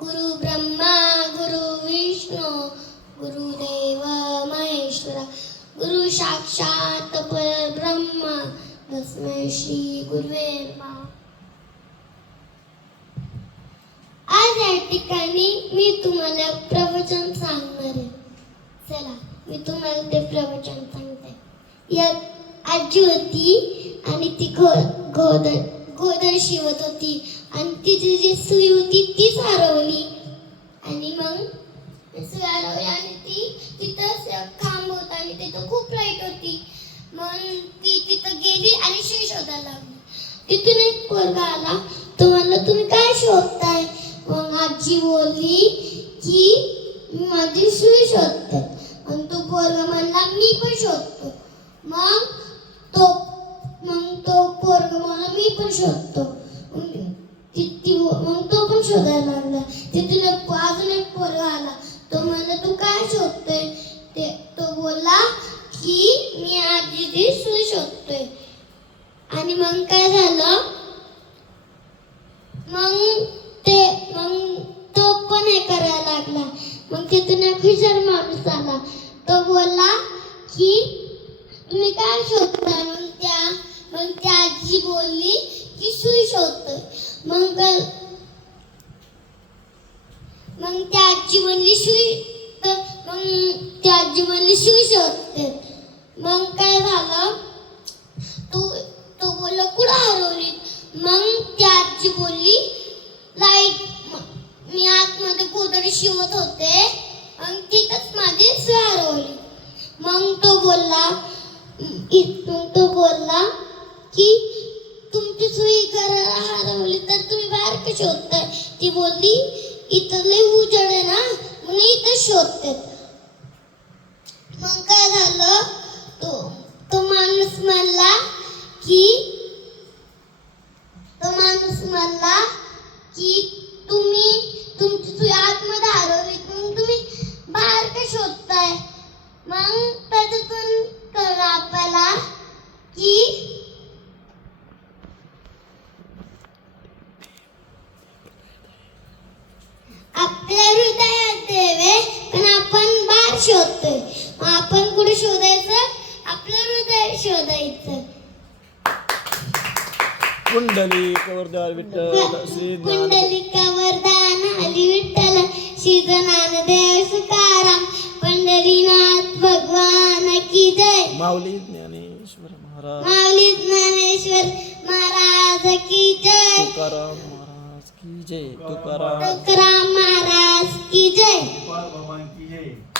गुरु ब्रह्मा गुरु विष्णू गुरुदेव महेश्वरा। गुरु साक्षात परब्रह्मा तस्मै श्री गुरुवे आज या ठिकाणी मी तुम्हाला प्रवचन सांगणार आहे. चला मी तुम्हाला ते प्रवचन सांगते. एक आजी होती आणि ती गो गोदर गोदर शिवत होती. आणि तिची जी सुई होती तीच हरवली आणि मग सुई हरवली आणि ती तिथंच खांब होता आणि तिथं खूप लाइट होती. मग ती तिथं गेली आणि सुई शोधायला लागली. तिथून एक पोरगा आला. तो म्हणला तुम्ही काय शोधताय? मग आजी बोलली की मी माझी सुई शोधते. आणि तो पोरगा म्हणला मी पण शोधतो. मग मी पण शोधतो. मग मग तो पण शोधायला लागला. तिथून एक अजून एक पोरगा आला. तो म्हणला तू काय शोधतोय? ते तो बोलला की मी आजीची सुई शोधतोय. आणि मग काय झालं? मग ते मग तो पण हे करायला लागला. मग तिथून एक हुशार माणूस आला. तो बोलला की तुम्ही काय शोधताय मग त्या मग त्या आजी बोलली की सुई शोधतोय. मग मग त्या आजी म्हणली सुई तर मग त्या आजी म्हणली सुई शोधते मग काय झालं तू तो बोलला कुठं हरवली मग त्या आजी बोलली लाइट मी आतमध्ये गोदडी शिवत होते आणि तिथंच माझी सुई हरवली. मग तो बोलला इ- तो बोलला की हरवली तर तुम्ही बाहेर का शोधताय ती बोलली इथं लई उजड आहे ना म्हणून इथं शोधते मग काय झालं तो तो माणूस म्हणला की तो माणूस म्हणला की तुम्ही तुमची आतमध्ये आपल्या हृदयात देव आहे पण आपण बाहेर शोधतोय. आपण कुठे शोधायचं? आपलं हृदय शोधायचं. कुंडली कवरदार विठ्ठल श्री ज्ञान पुंडलिका वरदान हली विठ्ठल शिवनान देव सुकाराम पंढरीनाथ भगवान की जय. माऊली ज्ञानेश्वर महाराज. माऊली ज्ञानेश्वर महाराज की जय. तुकाराम. की जय? तुकाराम. तुकाराम महाराज की जय. भगवान की जय.